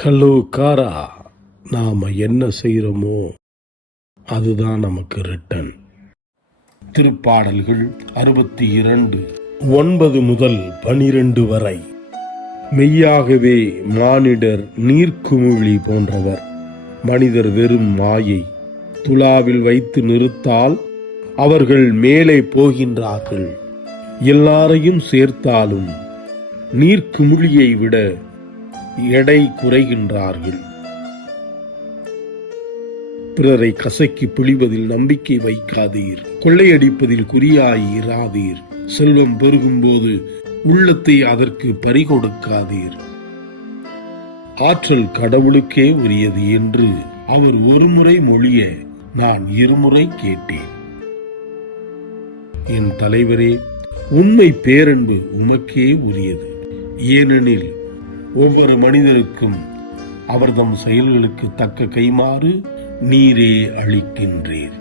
Hello காரா, நாம என்ன செய்யறோமோ அதுதான் நமக்கு ரிட்டன். திருப்பாடல்கள் 62 9 முதல் 12 வரை. மெய்யாகவே மானிடர் நீர்க்குமிழி போன்றவர். மனிதர் வெறும் மாயை. துலாவில் வைத்து நிறுத்தால் அவர்கள் மேலே போகின்றார்கள். எல்லாரையும் சேர்த்தாலும் நீர்க்குமிழியை விட எடை குறைகின்றார்கள். பிறரை கசக்கி பிழிவதில் நம்பிக்கை வைக்காதீர். கொள்ளையடிப்பதில் குறியாய் இராதீர். செல்வம் பெருகும் போது உள்ளத்தை அதற்கு பறிகொடுக்காதீர். ஆற்றல் கடவுளுக்கே உரியது என்று அவர் ஒருமுறை மொழிய நான் இருமுறை கேட்டேன். என் தலைவரே, உண்மை பேரன்பு உமக்கே உரியது. ஏனெனில் ஒவ்வொரு மனிதருக்கும் அவர்தம் செயல்களுக்கு தக்க கைமாறு நீரே அளிக்கின்றீர்.